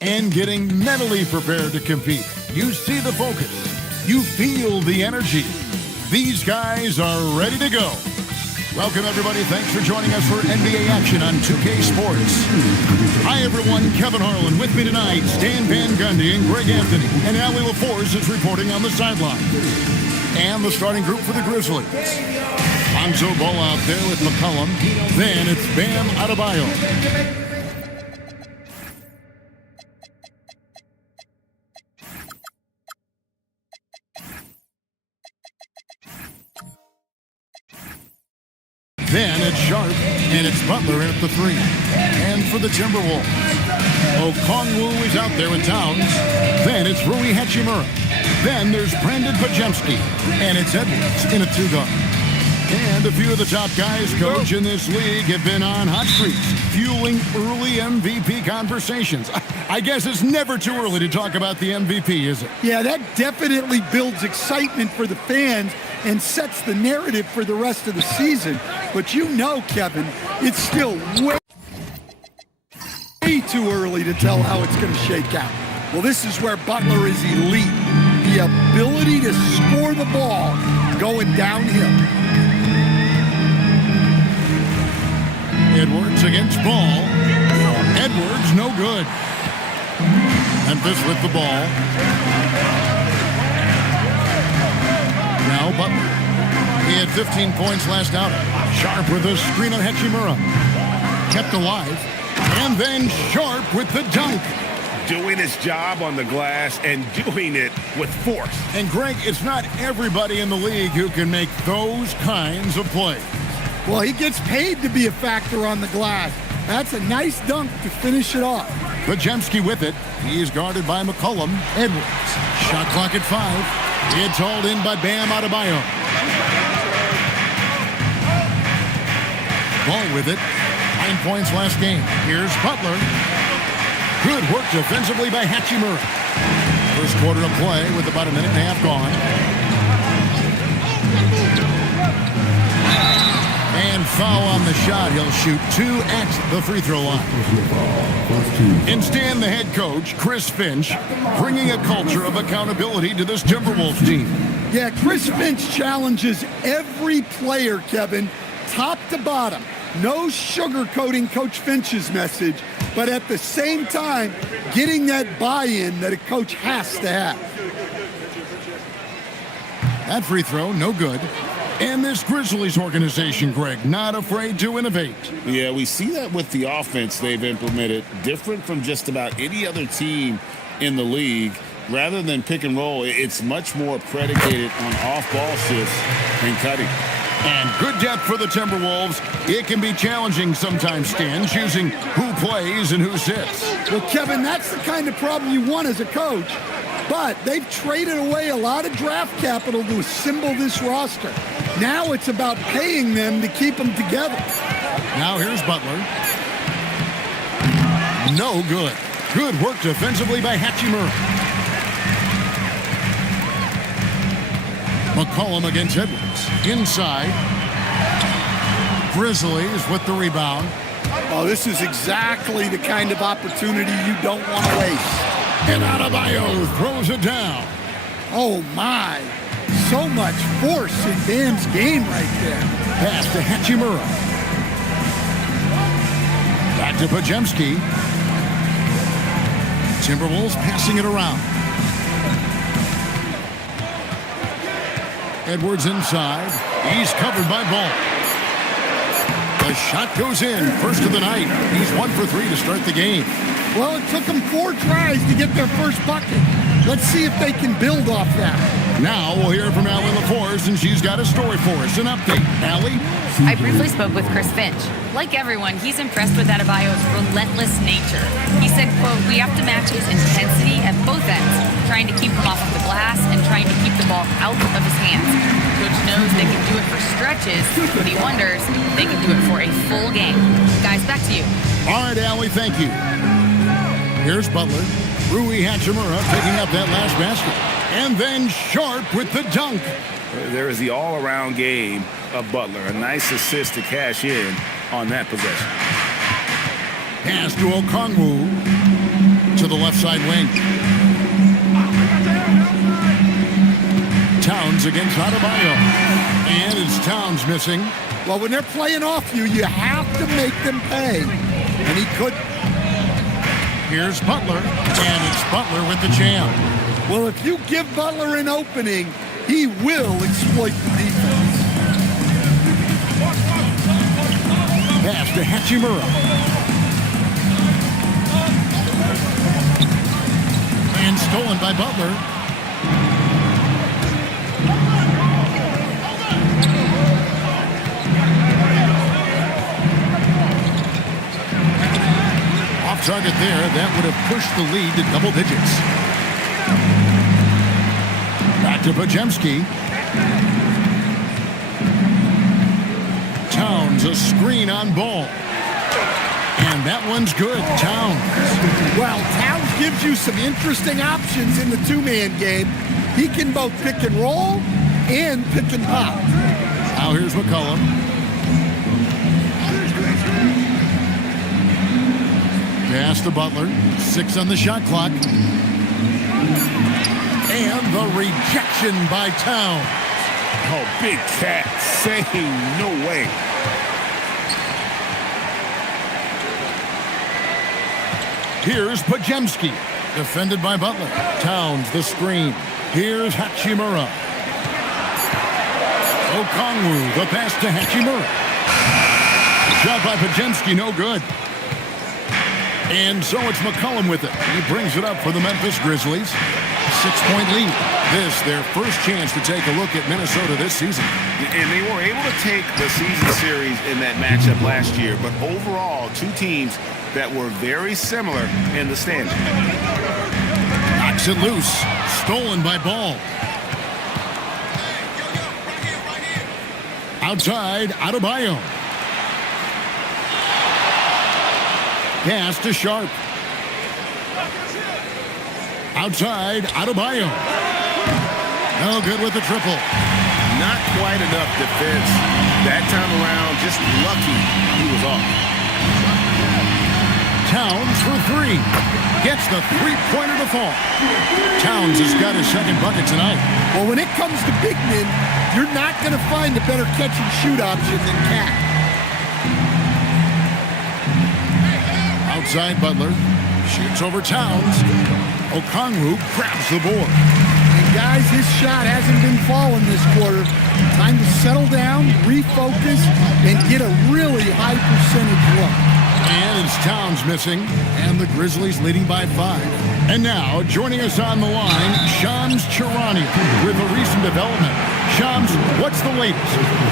and getting mentally prepared to compete. You see the focus. You feel the energy. These guys are ready to go. Welcome, everybody. Thanks for joining us for NBA action on 2K Sports. Hi, everyone. Kevin Harlan with me tonight. Stan Van Gundy and Greg Anthony. And Allie LaForce is reporting on the sideline. And the starting group for the Grizzlies. Lonzo Ball out there with McCollum. Then it's Bam Adebayo. Then it's Sharp, and it's Butler in at the 3. And for the Timberwolves, Okongwu is out there with Towns. Then it's Rui Hachimura. Then there's Brandon Pajemski, and it's Edwards in a 2-guard. And a few of the top guys, Coach, in this league have been on hot streaks, fueling early MVP conversations. I guess it's never too early to talk about the MVP, is it? Yeah, that definitely builds excitement for the fans and sets the narrative for the rest of the season. But you know, Kevin, it's still way too early to tell how it's going to shake out. Well, this is where Butler is elite. The ability to score the ball going downhill. Edwards against Ball. Edwards, no good. Memphis with the ball. Now Butler. He had 15 points last outing. Sharp with a screen on Hachimura. Kept alive. And then Sharp with the dunk. Doing his job on the glass and doing it with force. And Greg, it's not everybody in the league who can make those kinds of plays. Well, he gets paid to be a factor on the glass. That's a nice dunk to finish it off. Pajemski with it. He is guarded by McCollum. Edwards. Shot clock at 5. It's hauled in by Bam Adebayo. Ball with it. 9 points last game. Here's Butler. Good work defensively by Hachimura. First quarter of play with about a minute and a half gone. And foul on the shot. He'll shoot 2 at the free throw line. And Stan, the head coach, Chris Finch, bringing a culture of accountability to this Timberwolves team. Yeah, Chris Finch challenges every player, Kevin, top to bottom. No sugarcoating Coach Finch's message, but at the same time, getting that buy-in that a coach has to have. That free throw, no good. And this Grizzlies organization, Greg, not afraid to innovate. Yeah, we see that with the offense they've implemented, different from just about any other team in the league. Rather than pick and roll, it's much more predicated on off-ball shifts and cutting. And good depth for the Timberwolves. It can be challenging sometimes, Stan, choosing who plays and who sits. Well, Kevin, that's the kind of problem you want as a coach. But they've traded away a lot of draft capital to assemble this roster. Now it's about paying them to keep them together. Now here's Butler. No good. Good work defensively by Hachimura. McCollum against Edwards. Inside. Grizzlies with the rebound. Oh, this is exactly the kind of opportunity you don't want to waste. And Adebayo throws it down. Oh, my. So much force in Bam's game right there. Pass to Hachimura. Back to Pajemski. Timberwolves passing it around. Edwards inside. He's covered by Ball. The shot goes in. First of the night. He's 1 for 3 to start the game. Well, it took them 4 tries to get their first bucket. Let's see if they can build off that. Now we'll hear from Allie LaForce, and she's got a story for us. An update. Allie? I briefly spoke with Chris Finch. Like everyone, he's impressed with Adebayo's relentless nature. He said, quote, "We have to match his intensity at both ends, trying to keep him off of the glass and trying to keep the ball out of his hands. Coach knows they can do it for stretches, but he wonders they can do it for a full game." Guys, back to you. All right, Allie, thank you. Here's Butler. Rui Hachimura picking up that last basket. And then Sharp with the dunk. There is the all-around game of Butler. A nice assist to cash in on that possession. Pass to Okongwu. to the left side wing. Towns against Adebayo. And it's Towns missing. Well, when they're playing off you, you have to make them pay. And he couldn't. Here's Butler, and it's Butler with the jam. Well, if you give Butler an opening, he will exploit the defense. Pass to Hachimura. And stolen by Butler. Off target there. That would have pushed the lead to double digits. Back to Podziemski. Towns, a screen on ball. And that one's good. Towns. Well, Towns gives you some interesting options in the two-man game. He can both pick and roll and pick and pop. Now here's McCollum. Pass to Butler. 6 on the shot clock. And the rejection by Towns. Oh, big cat saying no way. Here's Podziemski. Defended by Butler. Towns, the screen. Here's Hachimura. Okongwu, the pass to Hachimura. Shot by Podziemski, no good. And so it's McCollum with it. He brings it up for the Memphis Grizzlies. 6-point lead. This, their first chance to take a look at Minnesota this season. And they were able to take the season series in that matchup last year, but overall, two teams that were very similar in the standing. Knocks it loose. Stolen by Ball. Outside, Adebayo. Pass to Sharp. Outside, Adebayo. No good with the triple. Not quite enough defense that time around. Just lucky he was off. Towns for 3. Gets the three-pointer to fall. Towns has got his second bucket tonight. Well, when it comes to big men, you're not going to find a better catch-and-shoot option than Cat. Outside Butler. Shoots over Towns. Okongwu grabs the board. And guys, his shot hasn't been falling this quarter. Time to settle down, refocus, and get a really high percentage look. And it's Towns missing, and the Grizzlies leading by 5. And now, joining us on the line, Shams Charania with a recent development. Shams, what's the latest?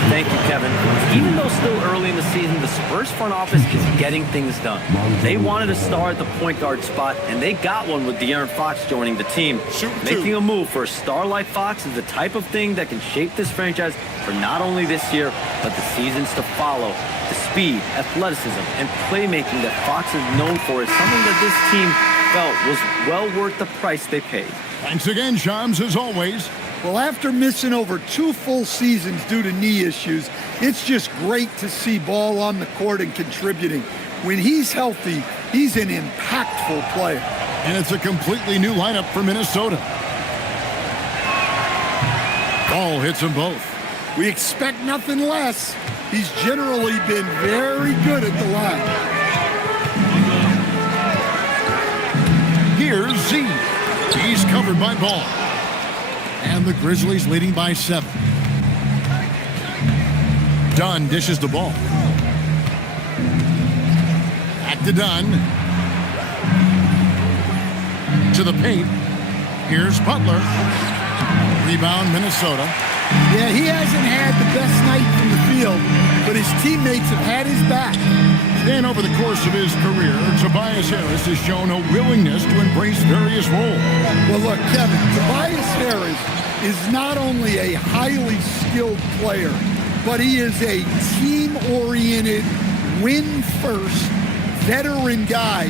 Thank you, Kevin. Even though still early in the season, the Spurs front office is getting things done. They wanted a star at the point guard spot, and they got one with De'Aaron Fox joining the team. Making a move for a star like Fox is the type of thing that can shape this franchise for not only this year, but the seasons to follow. The speed, athleticism, and playmaking that Fox is known for is something that this team felt was well worth the price they paid. Thanks again, Shams, as always. Well, after missing over 2 full seasons due to knee issues, it's just great to see Ball on the court and contributing. When he's healthy, he's an impactful player. And it's a completely new lineup for Minnesota. Ball hits them both. We expect nothing less. He's generally been very good at the line. Here's Z. He's covered by Ball. And the Grizzlies leading by 7. Dunn dishes the ball. Back to Dunn. To the paint. Here's Butler. Rebound, Minnesota. Yeah, he hasn't had the best night from the field, but his teammates have had his back. And over the course of his career, Tobias Harris has shown a willingness to embrace various roles. Well, look, Kevin, Tobias Harris is not only a highly skilled player, but he is a team-oriented, win-first, veteran guy,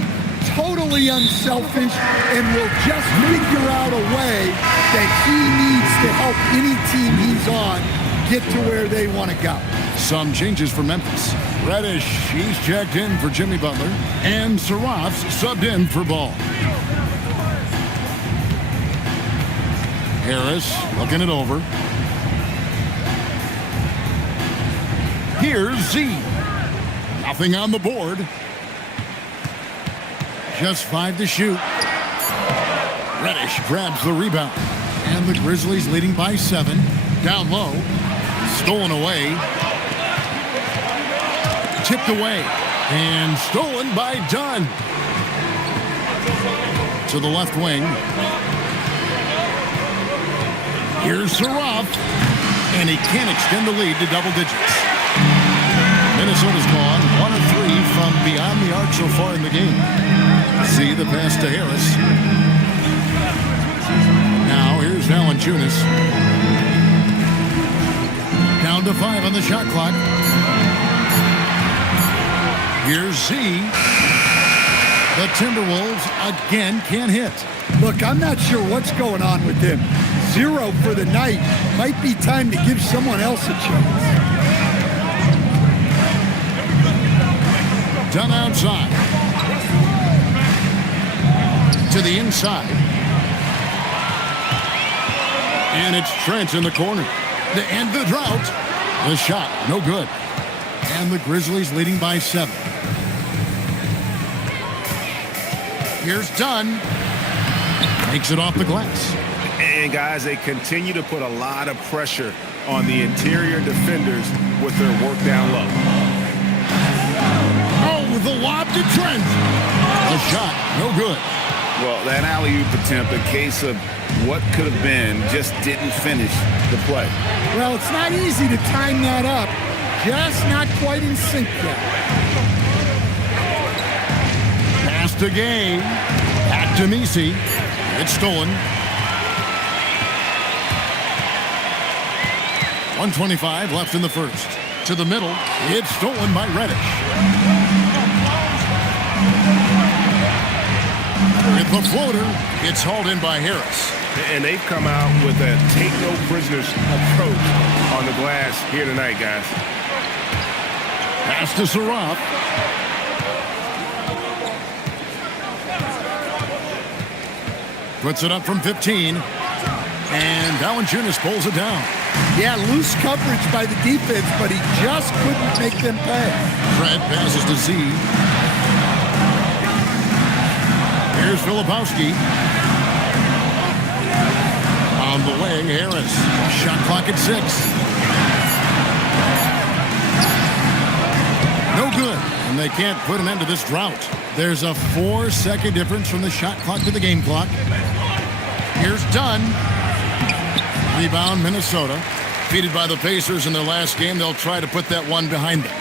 totally unselfish, and will just figure out a way that he needs to help any team he's on get to where they want to go. Some changes for Memphis. Reddish, he's checked in for Jimmy Butler, and Saraf's subbed in for Ball. Harris looking it over. Here's Z. Nothing on the board. Just 5 to shoot. Reddish grabs the rebound. And the Grizzlies leading by 7. Down low. Stolen away. Tipped away. And stolen by Dunn. To the left wing. Here's Saraf. And he can't extend the lead to double digits. Minnesota's gone 1 of 3 from beyond the arc so far in the game. See the pass to Harris. Now here's Valanciunas. Down to 5 on the shot clock. Here's Z. The Timberwolves again can't hit. Look, I'm not sure what's going on with him. 0 for the night. Might be time to give someone else a chance. Done outside. To the inside. And it's Trent in the corner. To end the drought. The shot, no good. And the Grizzlies leading by 7. Here's Dunn. Makes it off the glass. And guys, they continue to put a lot of pressure on the interior defenders with their work down low. Oh, the lob to Trent. The shot, no good. Well, that alley-oop attempt, a case of what could have been, just didn't finish the play. Well, it's not easy to time that up. Just not quite in sync yet. Pass to Gay. Back to Misi. It's stolen. 1:25 left in the first. To the middle. It's stolen by Reddish. With the floater, it's hauled in by Harris. And they've come out with a take-no-prisoners approach on the glass here tonight, guys. Pass to Saraf. Puts it up from 15. And Valanciunas pulls it down. Yeah, loose coverage by the defense, but he just couldn't make them pay. Fred passes to Z. Here's Filipowski. On the wing, Harris. Shot clock at 6. No good. And they can't put an end to this drought. There's a 4-second difference from the shot clock to the game clock. Here's Dunn. Rebound, Minnesota. Defeated by the Pacers in their last game. They'll try to put that one behind them.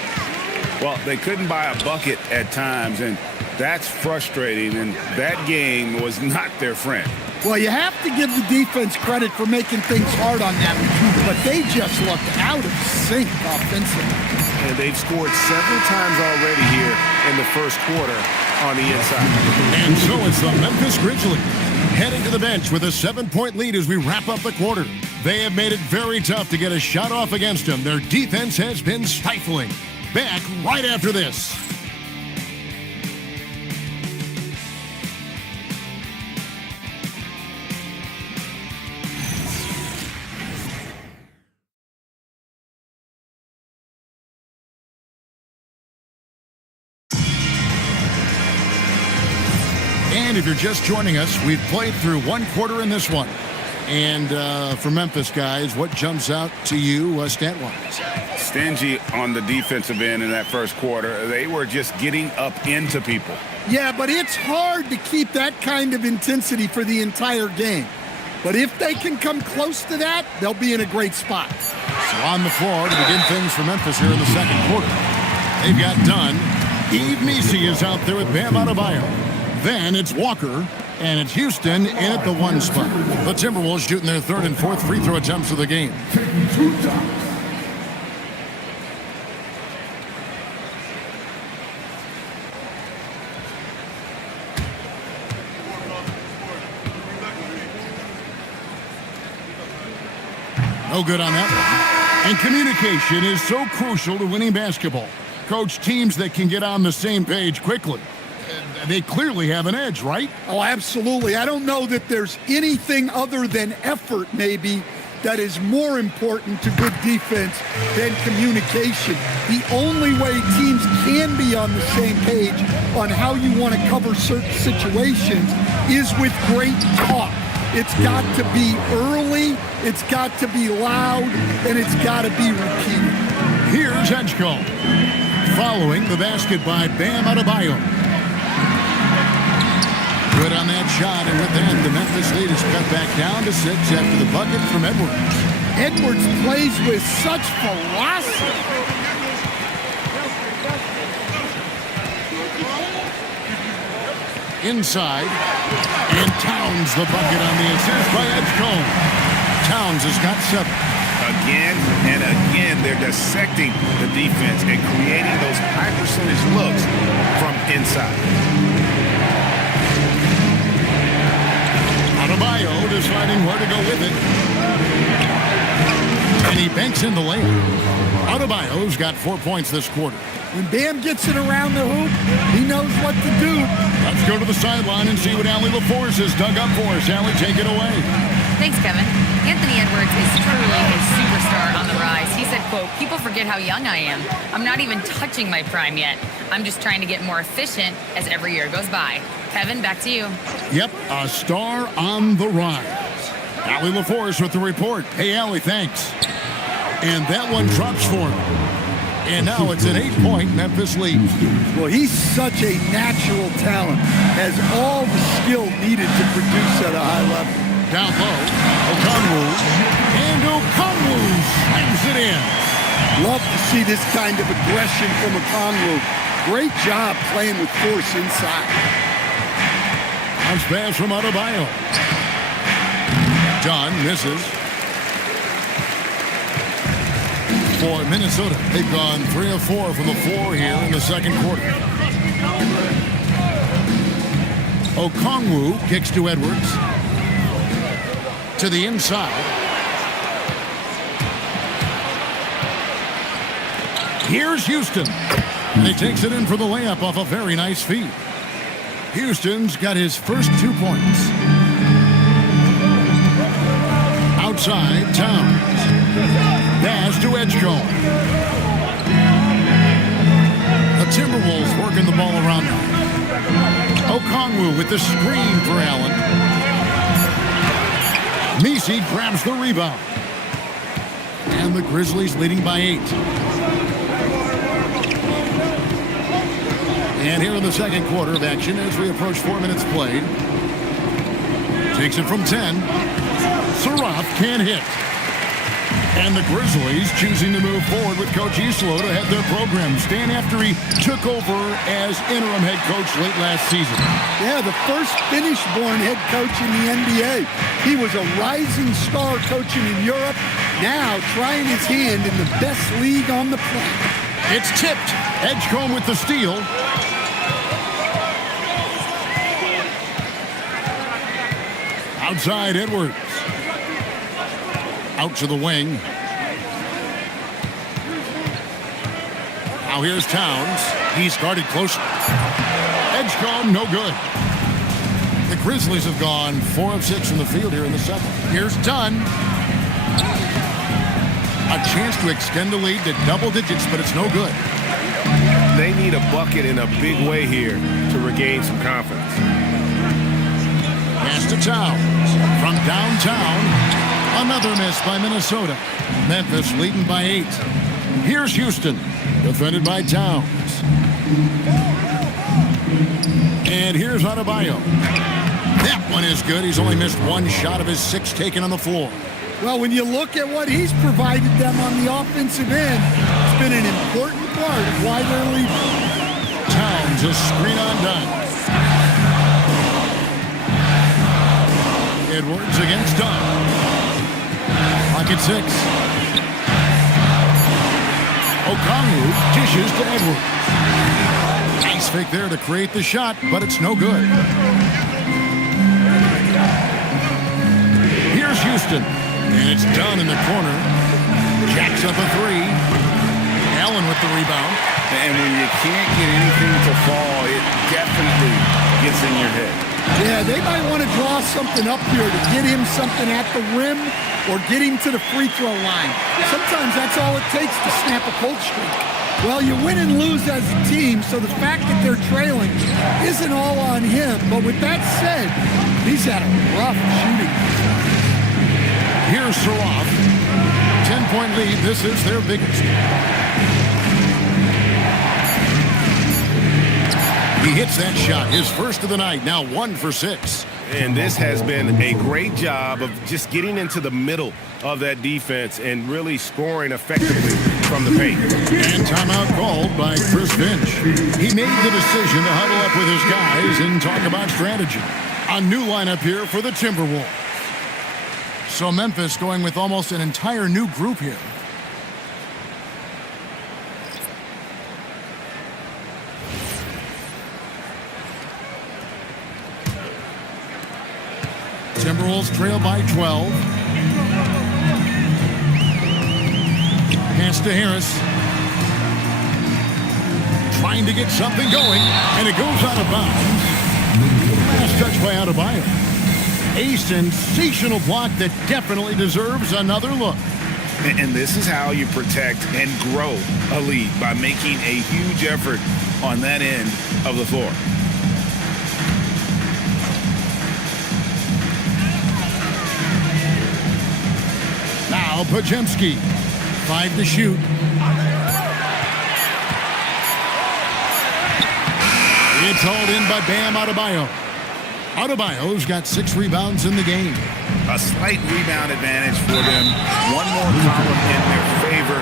Well, they couldn't buy a bucket at times, and that's frustrating, and that game was not their friend. Well, you have to give the defense credit for making things hard on that one, but they just looked out of sync offensively. And they've scored several times already here in the first quarter on the inside. And so it's the Memphis Grizzlies heading to the bench with a 7-point lead as we wrap up the quarter. They have made it very tough to get a shot off against them. Their defense has been stifling. Back right after this. And if you're just joining us, we've played through one quarter in this one. And for Memphis guys, what jumps out to you stat-wise? Stingy on the defensive end in that first quarter. They were just getting up into people. Yeah, but it's hard to keep that kind of intensity for the entire game. But if they can come close to that, they'll be in a great spot. So on the floor to begin things for Memphis here in the second quarter. They've got Dunn. Yves Missi is out there with Bam Adebayo. Then it's Walker, and it's Houston in at the 1 spot. The Timberwolves shooting their 3rd and 4th free throw attempts of the game. No good on that one. And communication is so crucial to winning basketball. Coach, teams that can get on the same page quickly, they clearly have an edge, right? Oh, absolutely. I don't know that there's anything other than effort, maybe, that is more important to good defense than communication. The only way teams can be on the same page on how you want to cover certain situations is with great talk. It's got to be early, it's got to be loud, and it's got to be repeated. Here's Edgecombe. Following the basket by Bam Adebayo. Good on that shot, and with that, the Memphis lead is cut back down to 6 after the bucket from Edwards. Edwards plays with such ferocity. Inside, and Towns the bucket on the assist by Edgecombe. Towns has got 7. Again and again, they're dissecting the defense and creating those high percentage looks from inside. Adebayo deciding where to go with it. And he banks in the layup. Adebayo's got 4 points this quarter. When Bam gets it around the hoop, he knows what to do. Let's go to the sideline and see what Allie LaForce has dug up for us. Allie, take it away. Thanks, Kevin. Anthony Edwards is truly a superstar on the rise. He said, quote, "People forget how young I am. I'm not even touching my prime yet. I'm just trying to get more efficient as every year goes by." Kevin, back to you. Yep, a star on the rise. Allie LaForce with the report. Hey, Allie, thanks. And that one drops for him. And now it's an 8-point Memphis lead. Well, he's such a natural talent, has all the skill needed to produce at a high level. Down low, Okongwu, and Okongwu slams it in. Love to see this kind of aggression from Okongwu. Great job playing with force inside. Bounce pass from Adebayo. Dunn misses. For Minnesota, they've gone 3 of 4 from the floor here in the second quarter. Okongwu kicks to Edwards. To the inside. Here's Houston. And he takes it in for the layup off a very nice feed. Houston's got his first 2 points. Outside, Towns. Dash to Edgecombe. The Timberwolves working the ball around now. Okongwu with the screen for Allen. Messi grabs the rebound. And the Grizzlies leading by 8. And here in the second quarter of action as we approach 4 minutes played. Takes it from 10. Surratt can't hit. And the Grizzlies choosing to move forward with Coach Islo to head their program. Stan after he took over as interim head coach late last season. Yeah, the first Finnish-born head coach in the NBA. He was a rising star coaching in Europe, now trying his hand in the best league on the planet. It's tipped. Edgecombe with the steal. Outside Edwards. Out to the wing. Now here's Towns. He's guarded close. Edgecombe, no good. The Grizzlies have gone 4 of 6 from the field here in the second. Here's Dunn. A chance to extend the lead to double digits, but it's no good. They need a bucket in a big way here to regain some confidence. Pass to Towns. From downtown, another miss by Minnesota. Memphis leading by 8. Here's Houston, defended by Towns. And here's Adebayo. That one is good. He's only missed 1 shot of his 6 taken on the floor. Well, when you look at what he's provided them on the offensive end, it's been an important part of why they're leading. Towns, a screen on Dunn. Edwards against Dunn. Pocket 6. Okongwu dishes to Edwards. Nice fake there to create the shot, but it's no good. Here's Houston. And it's Dunn in the corner. Jacks up a 3. Allen with the rebound. And when you can't get anything to fall, it definitely ahead. Yeah, they might want to draw something up here to get him something at the rim or get him to the free throw line. Sometimes that's all it takes to snap a cold streak. Well, you win and lose as a team, so the fact that they're trailing isn't all on him. But with that said, he's had a rough shooting. Here's Saroff. 10-point lead. This is their biggest. He hits that shot, his first of the night, now 1 for 6. And this has been a great job of just getting into the middle of that defense and really scoring effectively from the paint. And timeout called by Chris Finch. He made the decision to huddle up with his guys and talk about strategy. A new lineup here for the Timberwolves. So Memphis going with almost an entire new group here. Timberwolves trail by 12. Pass to Harris. Trying to get something going, and it goes out of bounds. Last touch by Adebayo. A sensational block that definitely deserves another look. And this is how you protect and grow a lead, by making a huge effort on that end of the floor. Now Pajemski, 5 to shoot. It's hauled in by Bam Adebayo. Adebayo's got 6 rebounds in the game. A slight rebound advantage for them. One more column in their favor,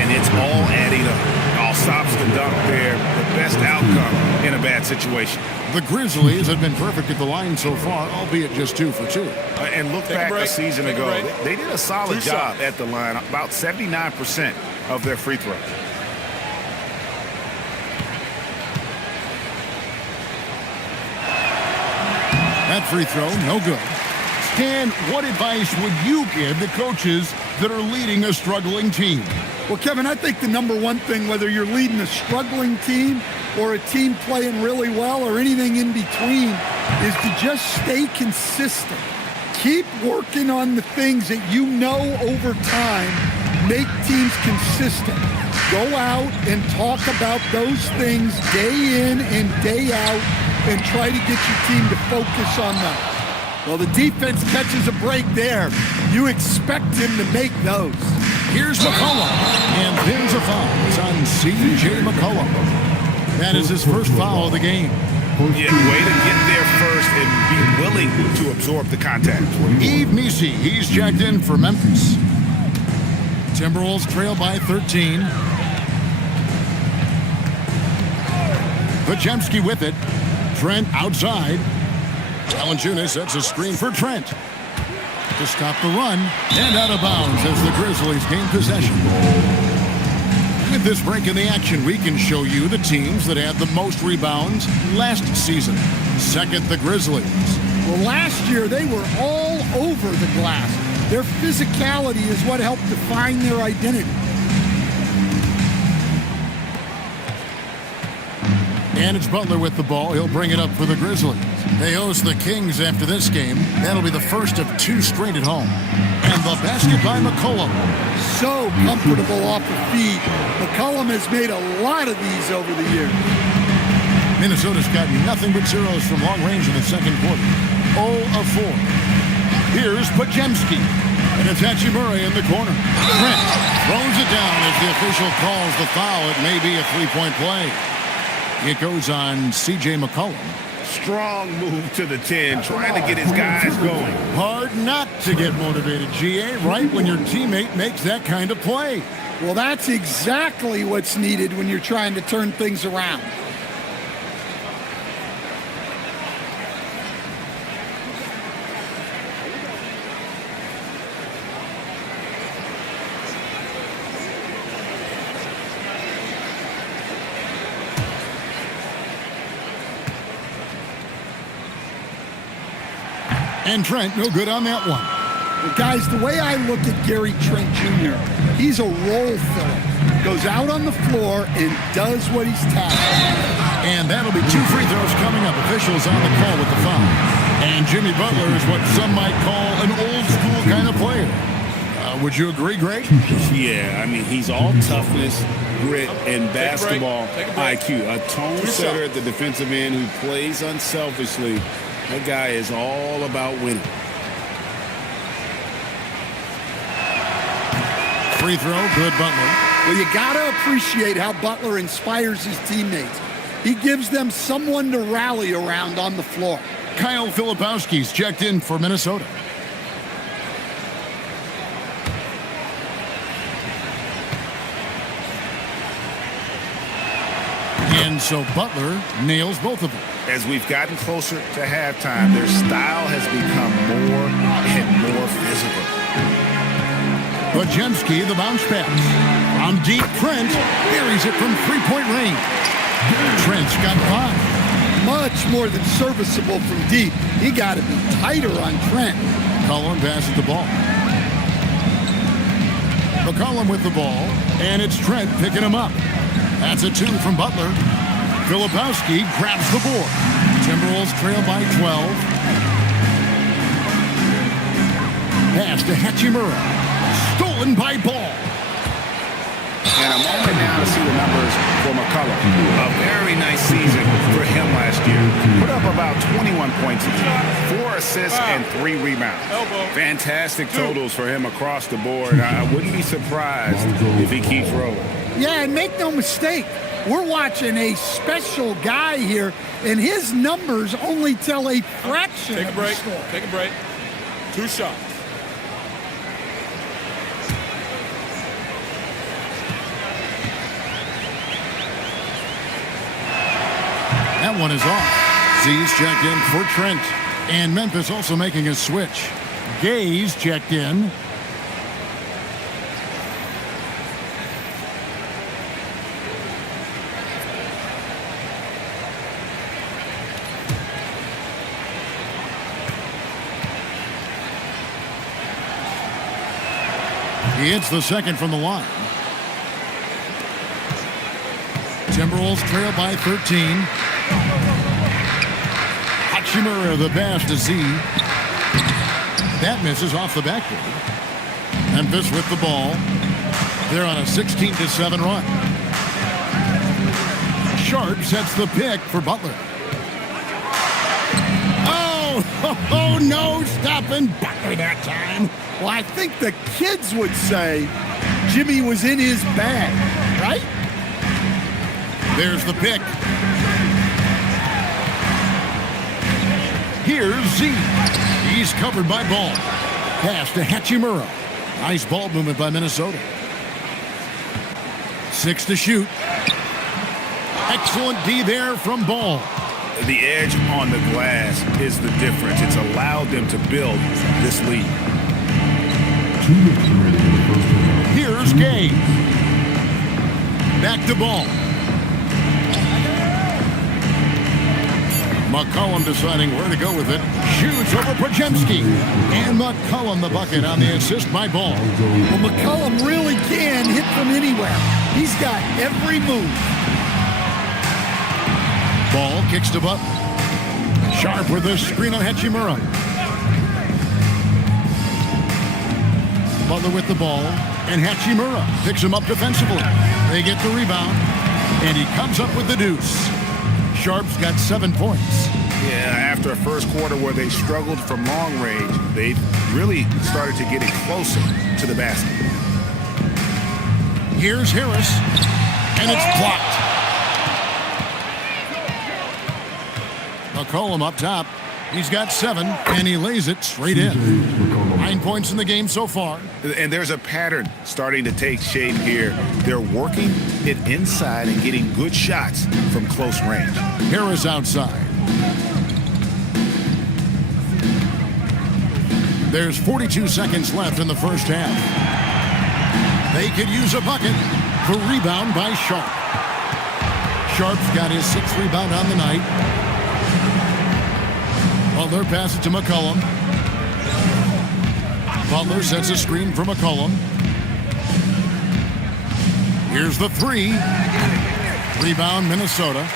and it's all adding up. All stops the dunk there. The best outcome in a bad situation. The Grizzlies have been perfect at the line so far, albeit just 2 for 2. And look back a season ago, they did a solid job at the line, about 79% of their free throws. That free throw, no good. Stan, what advice would you give to coaches that are leading a struggling team? Well, Kevin, I think the number one thing, whether you're leading a struggling team or a team playing really well or anything in between, is to just stay consistent. Keep working on the things that you know over time make teams consistent. Go out and talk about those things day in and day out and try to get your team to focus on them. Well, the defense catches a break there. You expect him to make those. Here's McCollum, and there's a foul. It's on C.J. McCollum. That is his first foul of the game. Yeah, way to get there first and be willing to absorb the contact. Yves Missi, he's checked in for Memphis. Timberwolves trail by 13. Pajemski with it. Trent outside. Valanciunas sets a screen for Trent to stop the run, and out of bounds as the Grizzlies gain possession. With this break in the action, we can show you the teams that had the most rebounds last season. Second, the Grizzlies. Well, last year they were all over the glass. Their physicality is what helped define their identity. And it's Butler with the ball. He'll bring it up for the Grizzlies. They host the Kings after this game. That'll be the first of 2 straight at home. And the basket by McCollum. So comfortable off the feet. McCollum has made a lot of these over the years. Minnesota's got nothing but zeros from long range in the second quarter. 0 of 4. Here's Pajemski. And it's Hachimura in the corner. Trent throws it down as the official calls the foul. It may be a 3-point play. It goes on C.J. McCollum. Strong move to the 10, trying to get his guys going. Hard not to get motivated, G.A., right when your teammate makes that kind of play. Well, that's exactly what's needed when you're trying to turn things around. And Trent, no good on that one. Well, guys, the way I look at Gary Trent Jr., he's a role filler. Goes out on the floor and does what he's tasked with. And that'll be 2 free throws coming up. Officials on the call with the foul. And Jimmy Butler is what some might call an old-school kind of player. Would you agree, Greg? Yeah, I mean, he's all toughness, grit, and basketball IQ. A tone setter at the defensive end who plays unselfishly. That guy is all about winning. Free throw, good Butler. Well, you got to appreciate how Butler inspires his teammates. He gives them someone to rally around on the floor. Kyle Filipowski's checked in for Minnesota. And so Butler nails both of them. As we've gotten closer to halftime, their style has become more and more physical. Bajemski, the bounce pass. From deep, Trent buries it from three-point range. Trent's got 5. Much more than serviceable from deep. He got to be tighter on Trent. McCollum passes the ball. McCollum with the ball, and it's Trent picking him up. That's a 2 from Butler. Filipowski grabs the board. Timberwolves trail by 12. Pass to Hachimura. Stolen by Ball. And a moment now to see the numbers for McCullough. A very nice season for him last year. Put up about 21 points a game, 4 assists and 3 rebounds. Fantastic totals for him across the board. I wouldn't be surprised if he keeps rolling. Yeah, and make no mistake, we're watching a special guy here, and his numbers only tell a fraction of the score. Take a break. 2 shots. That one is off. Z's checked in for Trent. And Memphis also making a switch. Gay's checked in. He hits the second from the line. Timberwolves trail by 13. Hachimura the pass to Z. That misses off the backboard. Memphis with the ball. They're on a 16-7 run. Sharp sets the pick for Butler. Oh, no stopping Butler that time. Well, I think the kids would say Jimmy was in his bag, right? There's the pick. Here's Z. He's covered by Ball. Pass to Hachimura. Nice ball movement by Minnesota. 6 to shoot. Excellent D there from Ball. The edge on the glass is the difference. It's allowed them to build this lead. Here's Gay. Back to Ball. McCollum deciding where to go with it. Shoots over Bajemski. And McCollum the bucket on the assist by Ball. Well, McCollum really can hit from anywhere. He's got every move. Ball kicks to Butler. Sharp with the screen on Hachimura. Butler with the ball. And Hachimura picks him up defensively. They get the rebound. And he comes up with the deuce. Sharp's got 7 points. Yeah, after a first quarter where they struggled from long range, they really started to get it closer to the basket. Here's Harris. And it's blocked. McCollum up top. He's got 7, and he lays it straight in. 9 points in the game so far. And there's a pattern starting to take shape here. They're working it inside and getting good shots from close range. Harris outside. There's 42 seconds left in the first half. They could use a bucket. The rebound by Sharp. Sharp's got his 6th rebound on the night. Butler passes to McCollum. Butler sets a screen for McCollum. Here's the 3. Rebound, Minnesota.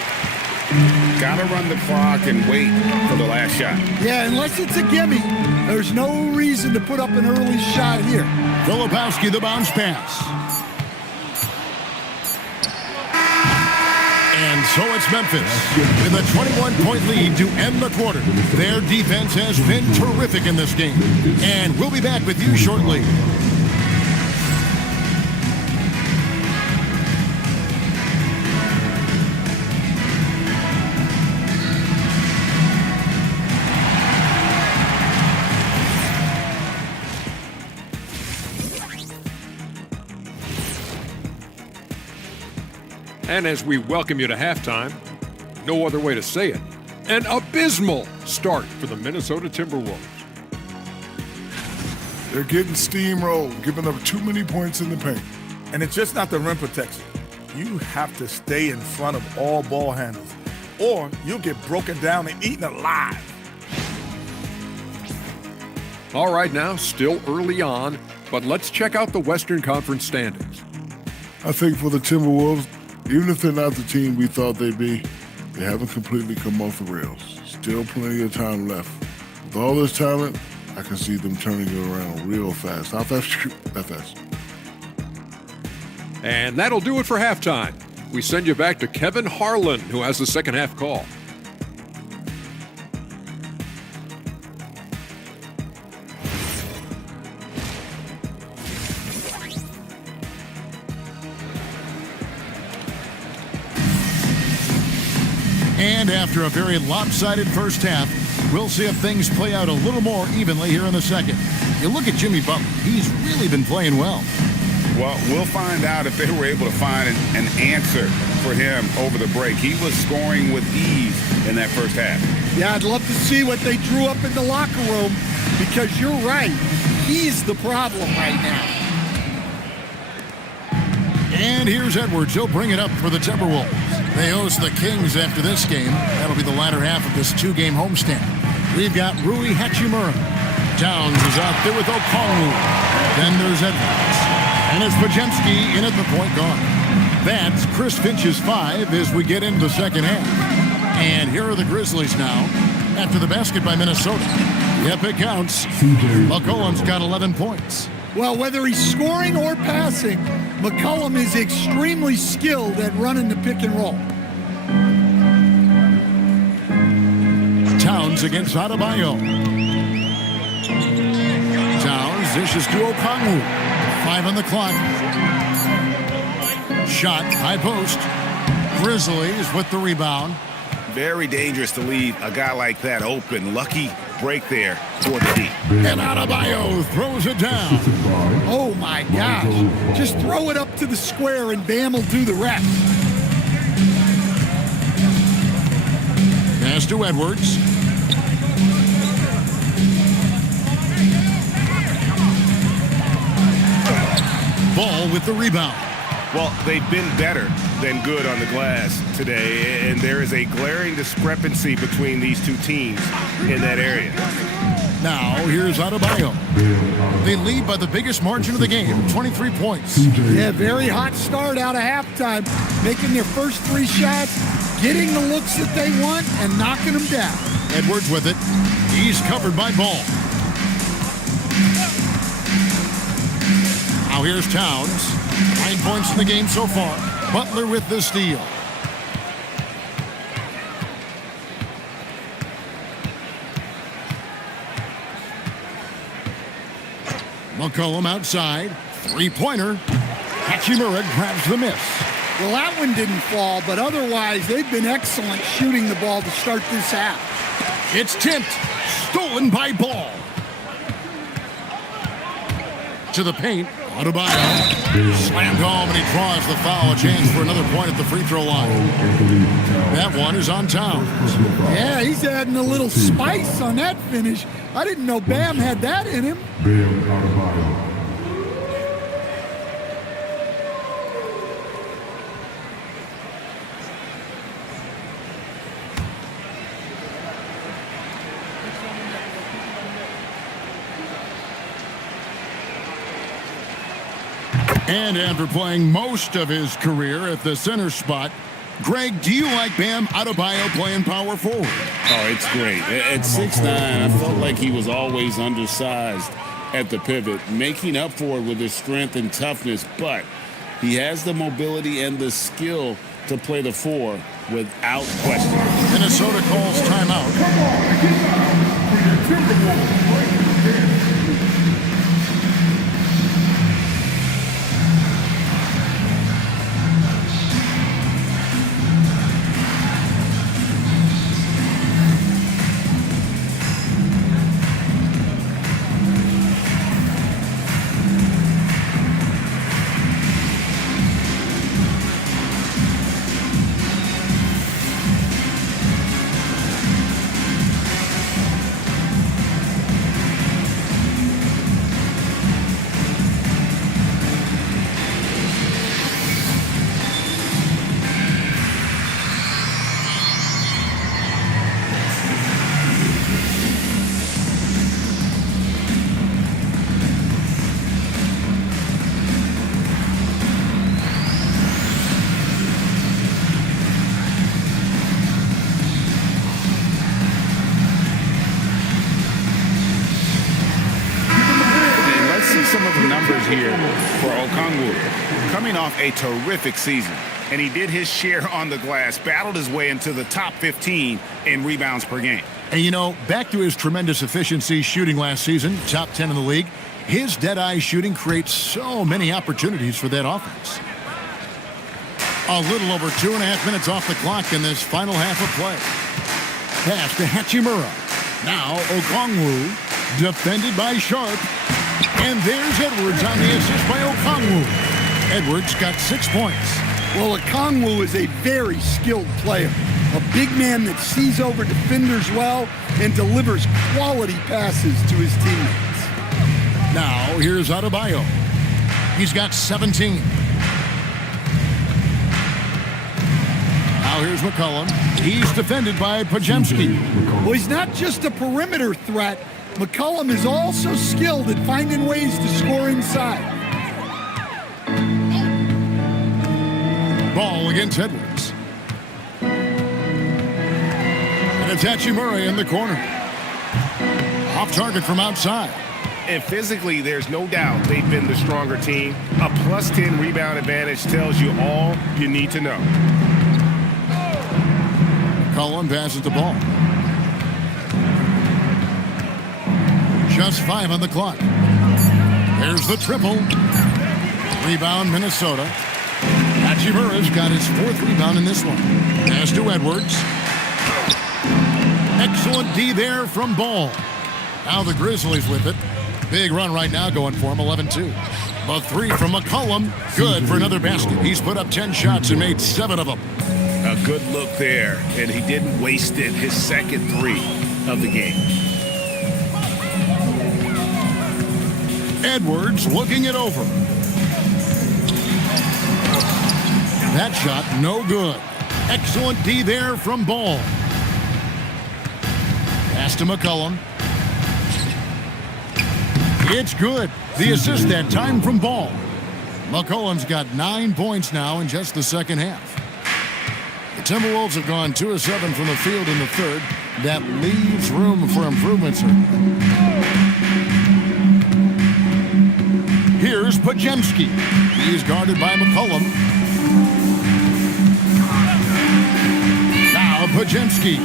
Got to run the clock and wait for the last shot. Yeah, unless it's a gimme, there's no reason to put up an early shot here. Filipowski, the bounce pass. And so it's Memphis with a 21-point lead to end the quarter. Their defense has been terrific in this game. And we'll be back with you shortly. And as we welcome you to halftime, no other way to say it, an abysmal start for the Minnesota Timberwolves. They're getting steamrolled, giving up too many points in the paint. And it's just not the rim protection. You have to stay in front of all ball handlers, or you'll get broken down and eaten alive. All right, now, still early on, but let's check out the Western Conference standings. I think for the Timberwolves, even if they're not the team we thought they'd be, they haven't completely come off the rails. Still plenty of time left. With all this talent, I can see them turning it around real fast. How fast? That fast. And that'll do it for halftime. We send you back to Kevin Harlan, who has the second half call. And after a very lopsided first half, we'll see if things play out a little more evenly here in the second. You look at Jimmy Butler, he's really been playing well. Well, we'll find out if they were able to find an answer for him over the break. He was scoring with ease in that first half. Yeah, I'd love to see what they drew up in the locker room, because you're right. He's the problem right now. And here's Edwards. He'll bring it up for the Timberwolves. They host the Kings after this game. That'll be the latter half of this two-game homestand. We've got Rui Hachimura. Towns is out there with Okongwu. Then there's Edwards. And it's Podziemski in at the point guard. That's Chris Finch's 5 as we get into the second half. And here are the Grizzlies now after the basket by Minnesota. Yep, it counts. McCollum's got 11 points. Well, whether he's scoring or passing, McCollum is extremely skilled at running the pick and roll. Towns against Adebayo. Towns dishes to Okongwu. 5 on the clock. Shot, high post. Grizzlies with the rebound. Very dangerous to leave a guy like that open. Lucky break there toward the deep. And Adebayo throws it down. Oh, my gosh. Just throw it up to the square and Bam will do the rest. Pass to Edwards. Ball with the rebound. Well, they've been better than good on the glass today, and there is a glaring discrepancy between these two teams in that area. Now, here's Adebayo. They lead by the biggest margin of the game, 23 points. Yeah, very hot start out of halftime, making their first 3 shots, getting the looks that they want, and knocking them down. Edwards with it. He's covered by Ball. Now here's Towns. 9 points in the game so far. Butler with the steal. McCollum outside. 3-pointer. Hachimura grabs the miss. Well, that one didn't fall, but otherwise they've been excellent shooting the ball to start this half. It's tipped. Stolen by Ball. To the paint. Adebayo slammed home, and he draws the foul. A chance for another point at the free throw line. That one is on Towns. Yeah, he's adding a little spice on that finish. I didn't know Bam had that in him. And after playing most of his career at the center spot, Greg, do you like Bam Adebayo playing power forward? Oh, it's great. At 6'9", I felt like he was always undersized at the pivot, making up for it with his strength and toughness, but he has the mobility and the skill to play the 4 without question. Minnesota calls timeout. Here for Okongwu, coming off a terrific season, and he did his share on the glass, battled his way into the top 15 in rebounds per game. And you know, back to his tremendous efficiency shooting last season, top 10 in the league, his dead-eye shooting creates so many opportunities for that offense. A little over 2.5 minutes off the clock in this final half of play. Pass to Hachimura. Now Okongwu, defended by Sharp. And there's Edwards on the assist by Okongwu. Edwards got 6 points. Well, Okongwu is a very skilled player. A big man that sees over defenders well and delivers quality passes to his teammates. Now, here's Adebayo. He's got 17. Now here's McCollum. He's defended by Podziemski. Well, he's not just a perimeter threat. McCollum is also skilled at finding ways to score inside. Ball against Edwards. And it's Hachimura in the corner. Off target from outside. And physically, there's no doubt they've been the stronger team. A plus 10 rebound advantage tells you all you need to know. McCollum passes the ball. Just 5 on the clock. There's the triple. Rebound, Minnesota. Hachimura's got his 4th rebound in this one. Pass to Edwards. Excellent D there from Ball. Now the Grizzlies with it. Big run right now going for him, 11-2. The 3 from McCollum. Good for another basket. He's put up 10 shots and made 7 of them. A good look there, and he didn't waste it. His second 3 of the game. Edwards looking it over. That shot no good. Excellent D there from Ball. Pass to McCollum. It's good. The assist that time from Ball. McCollum's got 9 points now in just the second half. The Timberwolves have gone 2 of 7 from the field in the third. That leaves room for improvement, sir. Here's Podziemski. He's guarded by McCollum. Now Podziemski.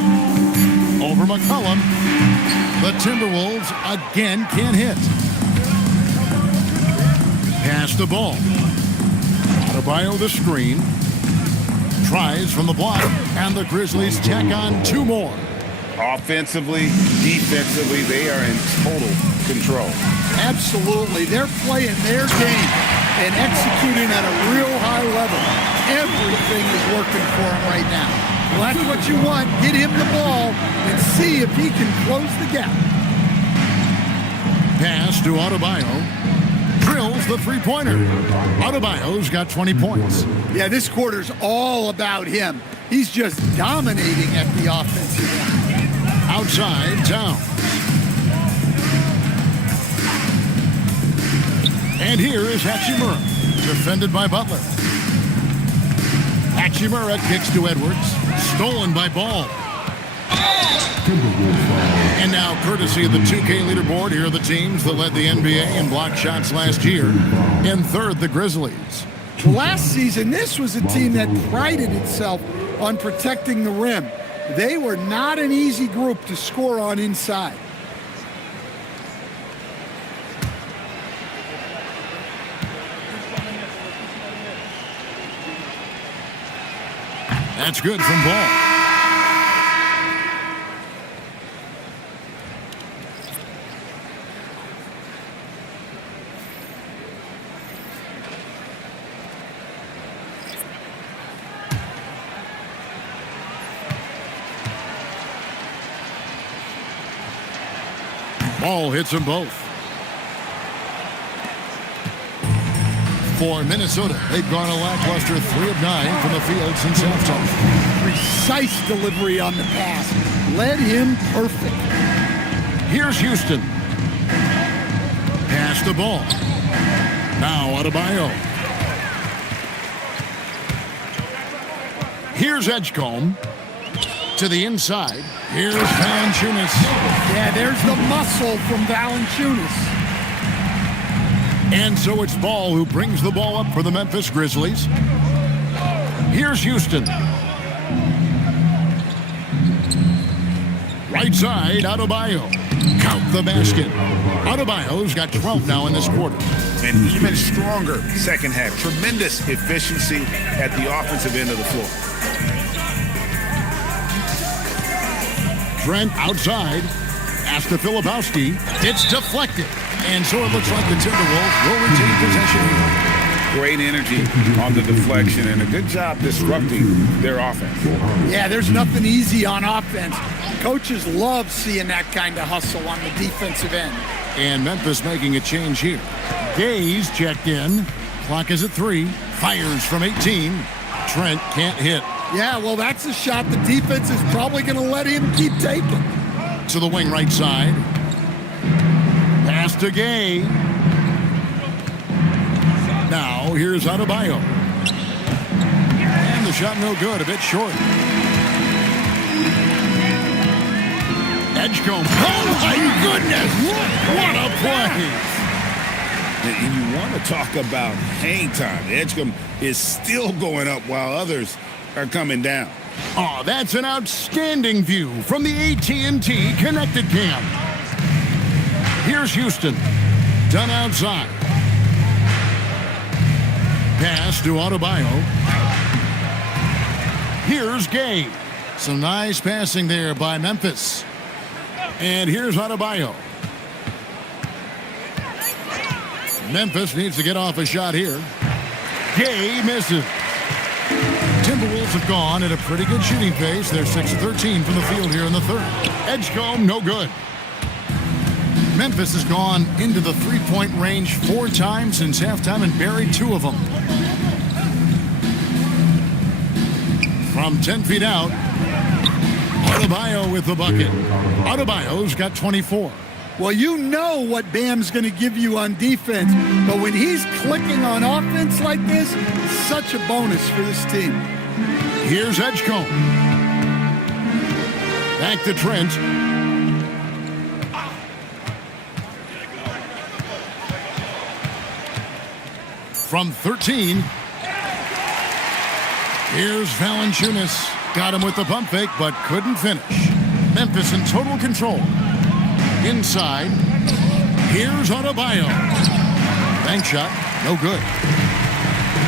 Over McCollum. The Timberwolves again can't hit. Pass the ball. Adebayo the screen. Tries from the block. And the Grizzlies tack on 2 more. Offensively, defensively, they are in total control. Absolutely. They're playing their game and executing at a real high level. Everything is working for them right now. Well, that's what you want. Get him the ball and see if he can close the gap. Pass to Adebayo. Drills the 3-pointer. Adebayo's got 20 points. Yeah, this quarter's all about him. He's just dominating at the offensive end. Outside, Towns. And here is Hachimura, defended by Butler. Hachimura kicks to Edwards. Stolen by Ball. And now, courtesy of the 2K leaderboard, here are the teams that led the NBA in block shots last year. In third, the Grizzlies. Last season, this was a team that prided itself on protecting the rim. They were not an easy group to score on inside. That's good from Ball. Ball hits them both. For Minnesota, they've gone a lackluster 3 of 9 from the field since halftime. Precise delivery on the pass. Led him perfect. Here's Houston. Pass the ball. Now Adebayo. Here's Edgecombe. To the inside. Here's Valanciunas. Yeah, there's the muscle from Valanciunas. And so it's Ball who brings the ball up for the Memphis Grizzlies. Here's Houston. Right side, Adebayo. Count the basket. Adebayo's got 12 now in this quarter. An even stronger second half. Tremendous efficiency at the offensive end of the floor. Trent outside. Pass to Filipowski. It's deflected. And so it looks like the Timberwolves will retain possession here. Great energy on the deflection and a good job disrupting their offense. Yeah, there's nothing easy on offense. Coaches love seeing that kind of hustle on the defensive end. And Memphis making a change here. Gaze checked in. Clock is at 3. Fires from 18. Trent can't hit. Yeah, well, that's a shot the defense is probably going to let him keep taking. To the wing right side. Pass to Gay. Now, here's Adebayo. And the shot no good, a bit short. Edgecombe. Oh, my goodness! What a play! And you want to talk about hang time. Edgecombe is still going up while others are coming down. Oh, that's an outstanding view from the AT&T Connected Cam. Here's Houston. Done outside. Pass to Adebayo. Here's Gay. Some nice passing there by Memphis. And here's Adebayo. Memphis needs to get off a shot here. Gay misses. Timberwolves have gone at a pretty good shooting pace. They're 6-13 from the field here in the third. Edgecombe, no good. Memphis has gone into the three-point range 4 times since halftime and buried 2 of them. From 10 feet out, Adebayo with the bucket. Adebayo's got 24. Well, you know what Bam's going to give you on defense, but when he's clicking on offense like this, such a bonus for this team. Here's Edgecombe. Back to Trent. From 13. Here's Valanciunas. Got him with the pump fake, but couldn't finish. Memphis in total control. Inside. Here's Adebayo. Bank shot. No good.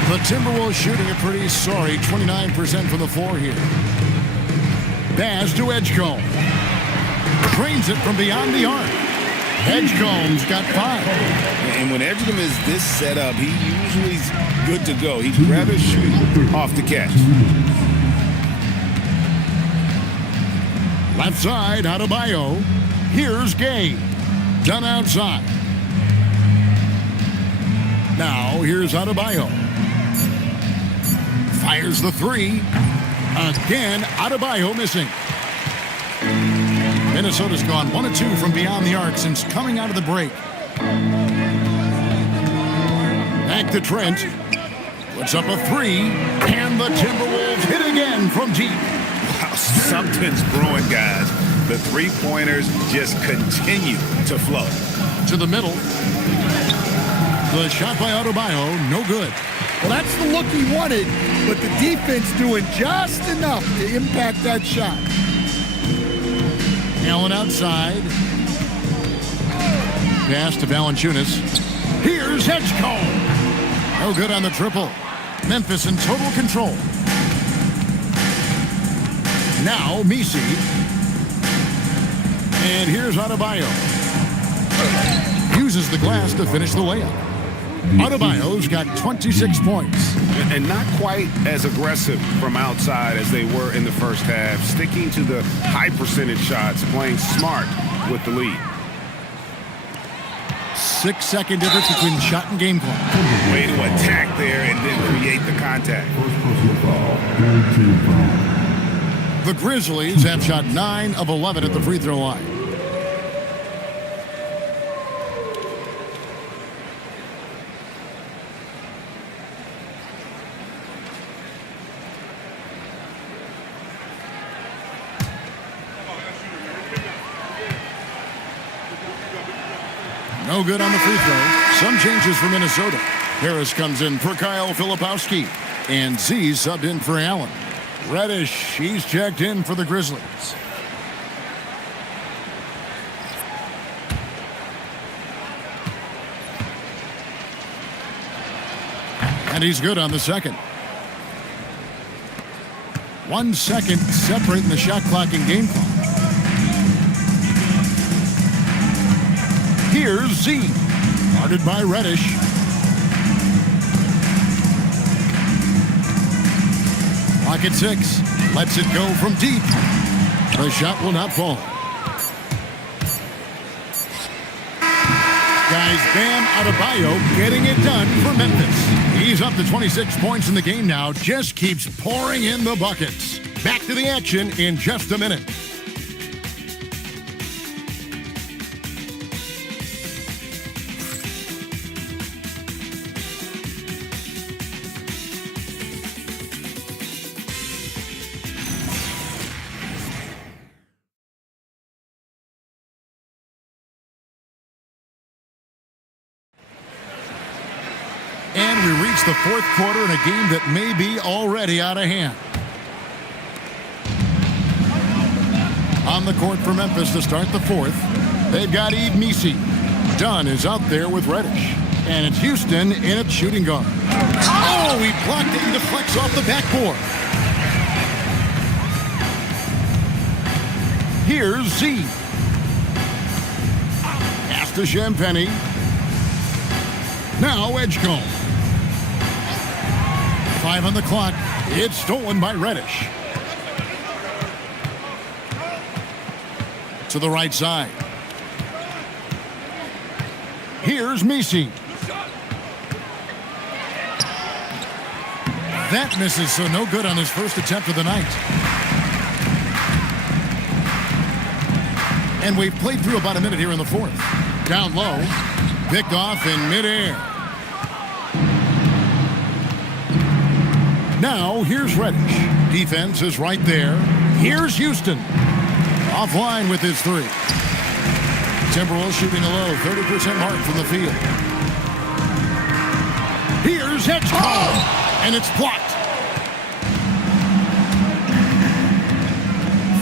The Timberwolves shooting a pretty sorry 29% from the floor here. Pass to Edgecombe. Drains it from beyond the arc. Edgecombe's got 5. And when Edgecombe is this set up, he usually's good to go. He'd rather shoot off the catch. Left side, Adebayo. Here's Gay. Done outside. Now, here's Adebayo. Fires the 3. Again, Adebayo missing. Minnesota's gone 1 of 2 from beyond the arc since coming out of the break. Back to Trent. Puts up a three, and the Timberwolves hit again from deep. Wow, something's brewing, guys. The three-pointers just continue to flow. To the middle. The shot by Adebayo, no good. Well, that's the look he wanted, but the defense doing just enough to impact that shot. Allen outside. Pass to Valanciunas. Here's Edgecombe. No good on the triple. Memphis in total control. Now Messi. And here's Adebayo. Uses the glass to finish the layup. Adebayo's got 26 points. And not quite as aggressive from outside as they were in the first half. Sticking to the high percentage shots, playing smart with the lead. 6-second difference between shot and game clock. Way to attack there and then create the contact. The Grizzlies have shot 9 of 11 at the free throw line. No good on the free throw. Some changes for Minnesota. Harris comes in for Kyle Filipowski. And Z subbed in for Allen. Reddish, he's checked in for the Grizzlies. And he's good on the second. 1 second separating the shot clock and game clock. Here's Z. Guarded by Reddish. Clock at 6. Lets it go from deep. The shot will not fall. Guys, Bam Adebayo getting it done for Memphis. He's up to 26 points in the game now. Just keeps pouring in the buckets. Back to the action in just a minute. And we reach the fourth quarter in a game that may be already out of hand. On the court for Memphis to start the fourth, they've got Yves Messi. Dunn is out there with Reddish. And it's Houston in at shooting guard. Oh, he blocked it and deflects off the backboard. Here's Z. Pass to Champagny. Now Edgecombe. 5 on the clock. It's stolen by Reddish. To the right side. Here's Messi. That misses, so no good on his first attempt of the night. And we've played through about a minute here in the fourth. Down low. Picked off in midair. Now, here's Reddish. Defense is right there. Here's Houston. Offline with his three. Timberwolves shooting a low 30% mark from the field. Here's Edgecombe. And it's blocked.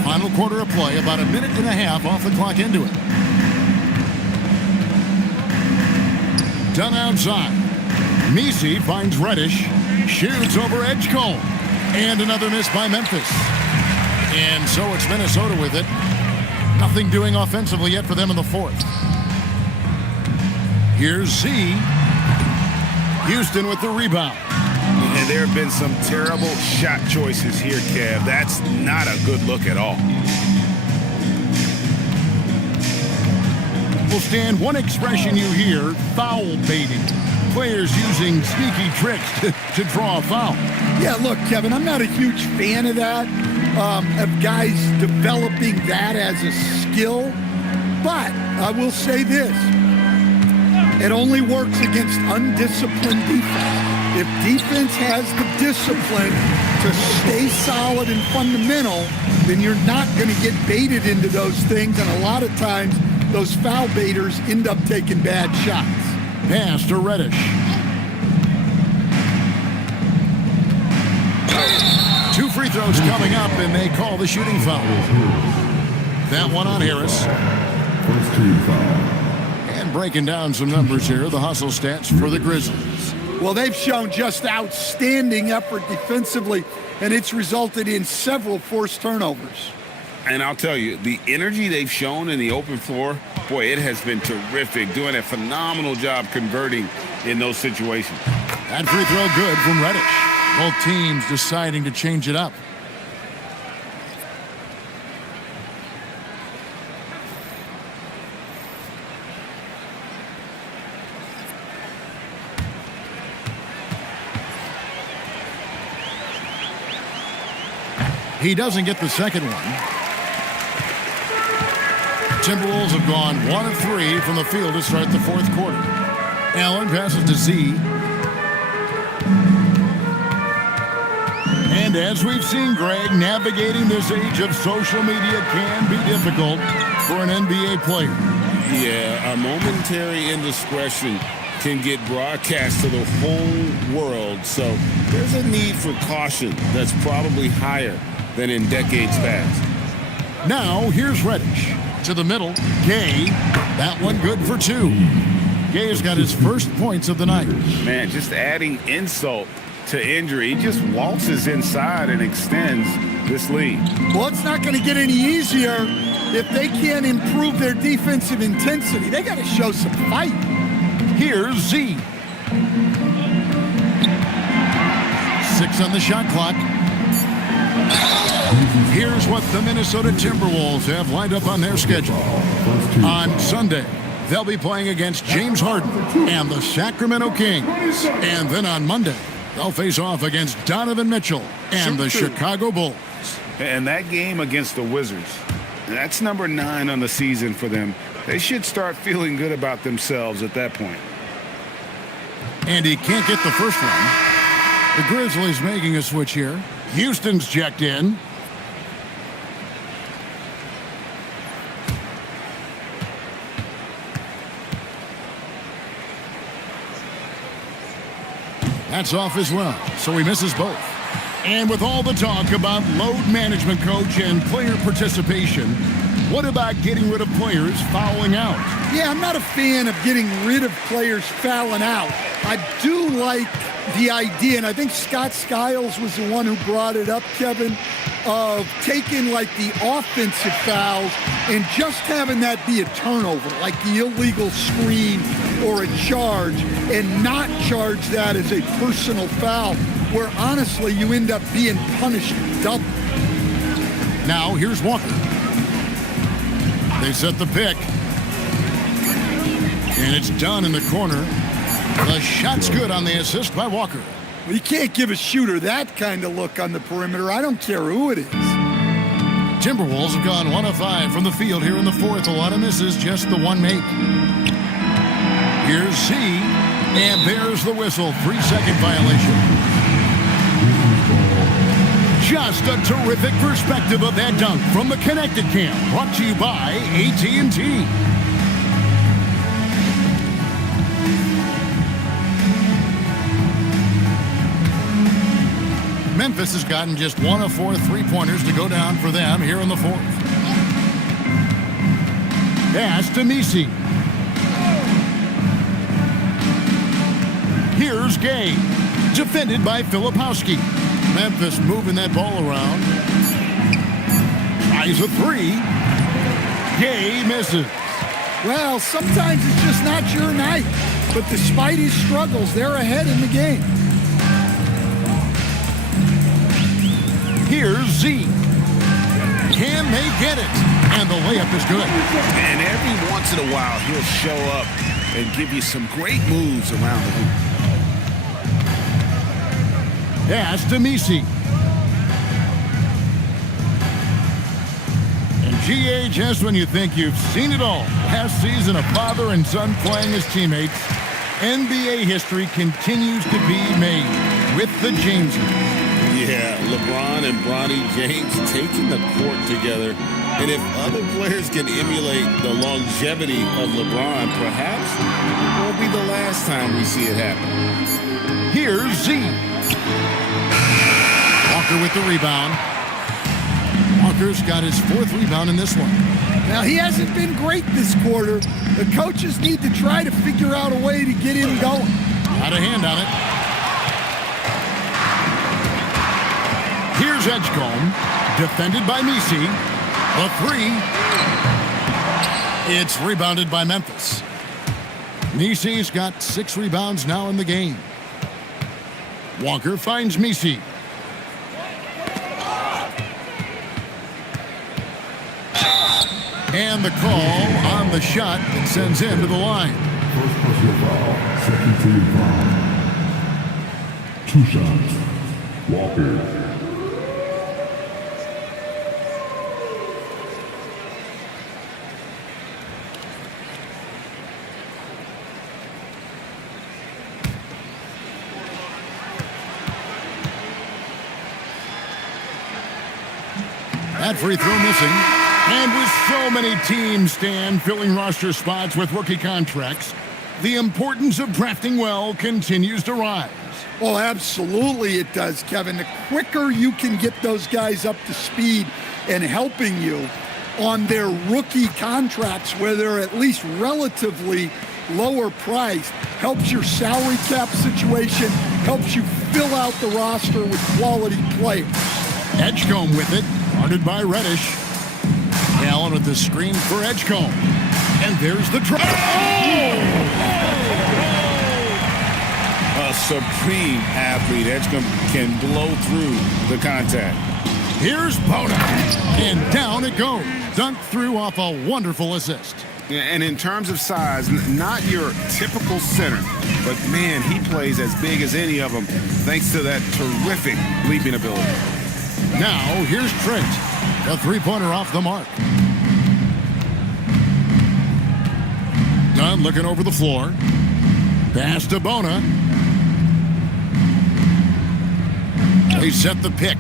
Final quarter of play, about a minute and a half off the clock into it. Done outside. Messi finds Reddish. Shoots over Edgecombe. And another miss by Memphis. And so it's Minnesota with it. Nothing doing offensively yet for them in the fourth. Here's Z. Houston with the rebound. And there have been some terrible shot choices here, Kev. That's not a good look at all. Will stand one expression you hear, foul baiting. Players using sneaky tricks to draw a foul. Yeah, look, Kevin, I'm not a huge fan of that, of guys developing that as a skill. But I will say this. It only works against undisciplined defense. If defense has the discipline to stay solid and fundamental, then you're not going to get baited into those things. And a lot of times, those foul baiters end up taking bad shots. Pass to Reddish. 2 free throws coming up, and they call the shooting foul. That one on Harris. First team foul. And breaking down some numbers here, the hustle stats for the Grizzlies. Well, they've shown just outstanding effort defensively, and it's resulted in several forced turnovers. And I'll tell you, the energy they've shown in the open floor, boy, it has been terrific, doing a phenomenal job converting in those situations. That free throw good from Reddish. Both teams deciding to change it up. He doesn't get the second one. Timberwolves have gone 1 of 3 from the field to start the fourth quarter. Allen passes to Z. And as we've seen, Greg, navigating this age of social media can be difficult for an NBA player. Yeah, a momentary indiscretion can get broadcast to the whole world. So there's a need for caution that's probably higher than in decades past. Now, here's Reddish. To the middle, Gay. That one good for 2. Gay has got his first points of the night. Man, just adding insult to injury. He just waltzes inside and extends this lead. Well, it's not going to get any easier if they can't improve their defensive intensity. They got to show some fight. Here's Z. 6 on the shot clock. Here's what the Minnesota Timberwolves have lined up on their schedule. On Sunday, they'll be playing against James Harden and the Sacramento Kings. And then on Monday, they'll face off against Donovan Mitchell and the Chicago Bulls. And that game against the Wizards, that's number 9 on the season for them. They should start feeling good about themselves at that point. And he can't get the first one. The Grizzlies making a switch here. Houston's checked in. That's off as well, so he misses both. And with all the talk about load management, coach, and player participation, what about getting rid of players fouling out? Yeah, I'm not a fan of getting rid of players fouling out. I do like the idea, and I think Scott Skiles was the one who brought it up, Kevin, of taking like the offensive fouls and just having that be a turnover, like the illegal screen or a charge, and not charge that as a personal foul, where honestly you end up being punished double. Now here's Walker. They set the pick. And it's done in the corner. The shot's good on the assist by Walker. Well, you can't give a shooter that kind of look on the perimeter. I don't care who it is. Timberwolves have gone 1 of 5 from the field here in the fourth. A lot of misses, just the one make. Here's C, and there's the whistle. 3-second violation. Just a terrific perspective of that dunk from the Connected Camp. Brought to you by AT&T. Memphis has gotten just 1 of 4 3-pointers to go down for them here in the fourth. Pass to Misi. Here's Gay. Defended by Filipowski. Memphis moving that ball around. Tries a 3. Gay misses. Well, sometimes it's just not your night. But despite his struggles, they're ahead in the game. Here's Z. Can they get it? And the layup is good. And every once in a while, he'll show up and give you some great moves around the hoop. Pass to Misi. And GA, just when you think you've seen it all. Last season, a father and son playing as teammates. NBA history continues to be made with the Jameses. Yeah, LeBron and Bronny James taking the court together. And if other players can emulate the longevity of LeBron, perhaps it won't be the last time we see it happen. Here's Z. Walker with the rebound. Walker's got his 4th rebound in this one. Now, he hasn't been great this quarter. The coaches need to try to figure out a way to get him going. Got a hand on it. Here's Edgecombe, defended by Misi. A 3. It's rebounded by Memphis. Misi's got 6 rebounds now in the game. Walker finds Misi. And the call on the shot that sends him to the line. First personal foul, second team foul. 2 shots. Walker. That free throw missing. And with so many teams, Stan, filling roster spots with rookie contracts, the importance of drafting well continues to rise. Oh, absolutely it does, Kevin. The quicker you can get those guys up to speed and helping you on their rookie contracts, where they're at least relatively lower priced, helps your salary cap situation, helps you fill out the roster with quality players. Edgecombe with it, guarded by Reddish. Allen with the screen for Edgecombe. And there's the try. A supreme athlete. Edgecombe can blow through the contact. Here's Bona. And down it goes. Dunked through off a wonderful assist. And in terms of size, not your typical center, but man, he plays as big as any of them thanks to that terrific leaping ability. Now, here's Trent. A 3-pointer off the mark. Dunn looking over the floor. Pass to Bona. They set the pick.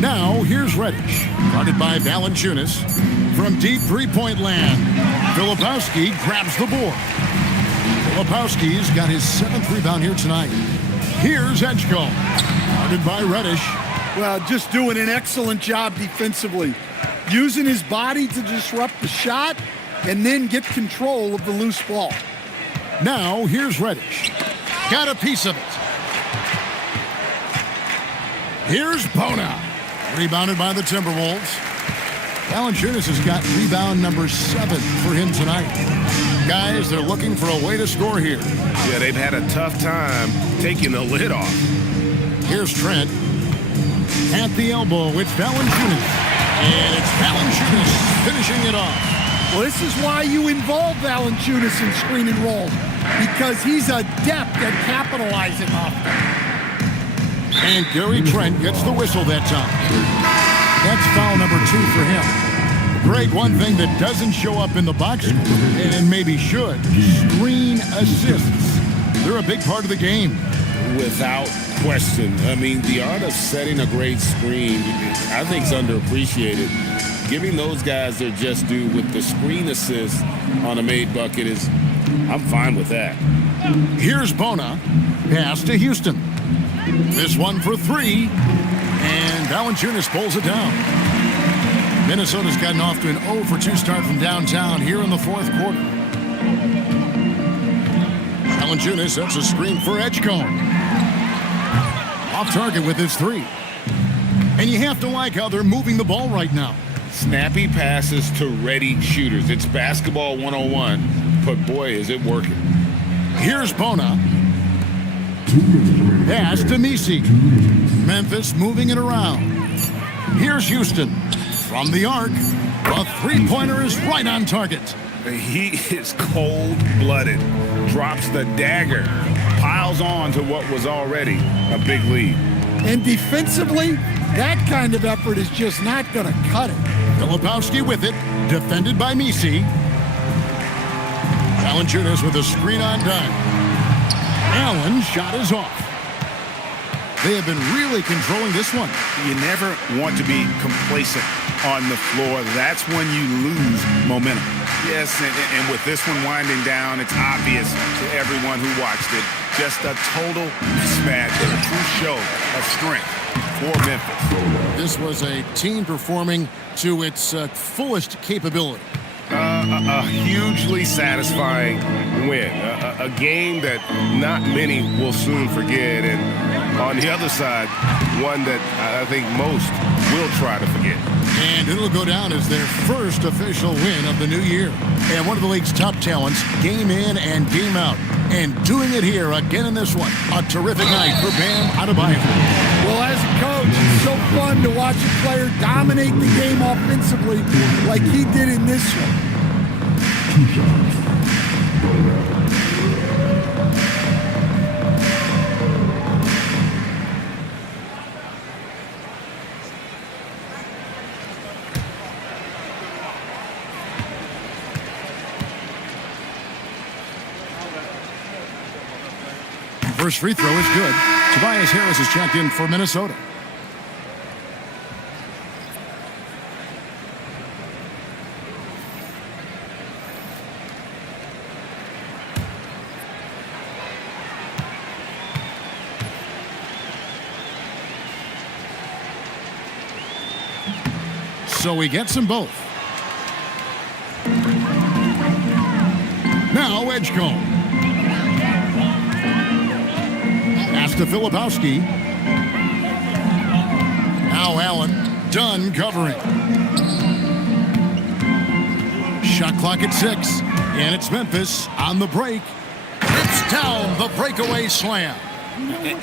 Now, here's Reddish. Guarded by Valanciunas. From deep 3-point land. Filipowski grabs the board. Filipowski's got his 7th rebound here tonight. Here's Edgecombe. Guarded by Reddish. Well, just doing an excellent job defensively. Using his body to disrupt the shot and then get control of the loose ball. Now, here's Reddish. Got a piece of it. Here's Bona. Rebounded by the Timberwolves. Valanciunas has got rebound number 7 for him tonight. Guys, they're looking for a way to score here. Yeah, they've had a tough time taking the lid off. Here's Trent. At the elbow, it's Valanciunas. And it's Valanciunas finishing it off. Well, this is why you involve Valanciunas in screen and roll, because he's adept at capitalizing off them. And Gary Trent gets the whistle that time. That's foul number 2 for him. Greg, one thing that doesn't show up in the box score, and maybe should, screen assists. They're a big part of the game. Without question. I mean, the art of setting a great screen, I think, is underappreciated. Giving those guys their just due with the screen assist on a made bucket is, I'm fine with that. Here's Bona. Pass to Houston. This one for 3. And Valanciunas pulls it down. Minnesota's gotten off to an 0-for-2 start from downtown here in the 4th quarter. Valanciunas sets a screen for Edgecombe. Off target with his 3. And you have to like how they're moving the ball right now. Snappy passes to ready shooters. It's basketball 101, but boy, is it working. Here's Bona. Pass to Misi. Memphis moving it around. Here's Houston. From the arc, a 3-pointer is right on target. He is cold-blooded. Drops the dagger. Piles on to what was already a big lead. And defensively, that kind of effort is just not going to cut it. Filipowski with it, defended by Misi. Valanciunas with a screen on dime. Allen shot is off. They have been really controlling this one. You never want to be complacent on the floor. That's when you lose momentum. Yes, and with this one winding down, it's obvious to everyone who watched it. Just a total mismatch and a true show of strength for Memphis. This was a team performing to its fullest capability. A hugely satisfying win. A game that not many will soon forget. And on the other side, one that I think most will try to forget. And it'll go down as their first official win of the new year. And one of the league's top talents, game in and game out. And doing it here again in this one. A terrific night for Bam Adebayo. Well, as a coach, it's so fun to watch a player dominate the game offensively like he did in this one. First free throw is good. Tobias Harris is checked in for Minnesota. So he gets them both. Now Edgecombe. Pass to Filipowski. Now Allen. Done covering. Shot clock at 6. And it's Memphis on the break. Rips down the breakaway slam.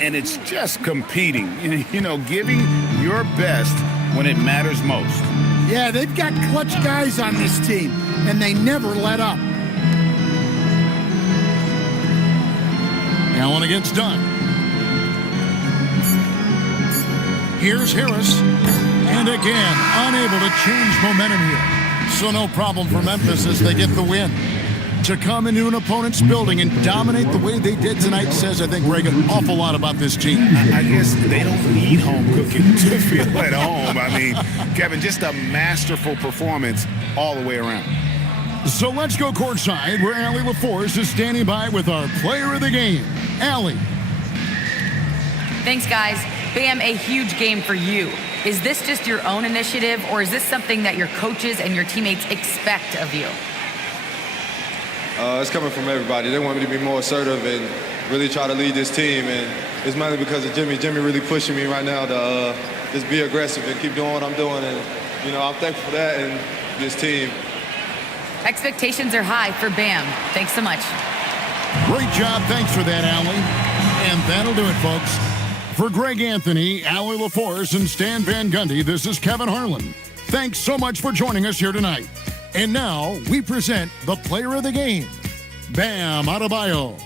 And it's just competing. You know, giving your best when it matters most. Yeah, they've got clutch guys on this team, and they never let up. Allen against Dunn. Here's Harris. And again, unable to change momentum here. So no problem for Memphis as they get the win. To come into an opponent's building and dominate the way they did tonight says, I think, Greg, an awful lot about this team. I guess they don't need home cooking to feel at home. I mean, Kevin, just a masterful performance all the way around. So let's go courtside where Allie LaForce is standing by with our player of the game, Allie. Thanks, guys. Bam, a huge game for you. Is this just your own initiative, or is this something that your coaches and your teammates expect of you? It's coming from everybody. They want me to be more assertive and really try to lead this team. And it's mainly because of Jimmy. Jimmy really pushing me right now to just be aggressive and keep doing what I'm doing. And, you know, I'm thankful for that and this team. Expectations are high for Bam. Thanks so much. Great job. Thanks for that, Allie. And that'll do it, folks. For Greg Anthony, Allie LaForce, and Stan Van Gundy, this is Kevin Harlan. Thanks so much for joining us here tonight. And now we present the player of the game, Bam Adebayo.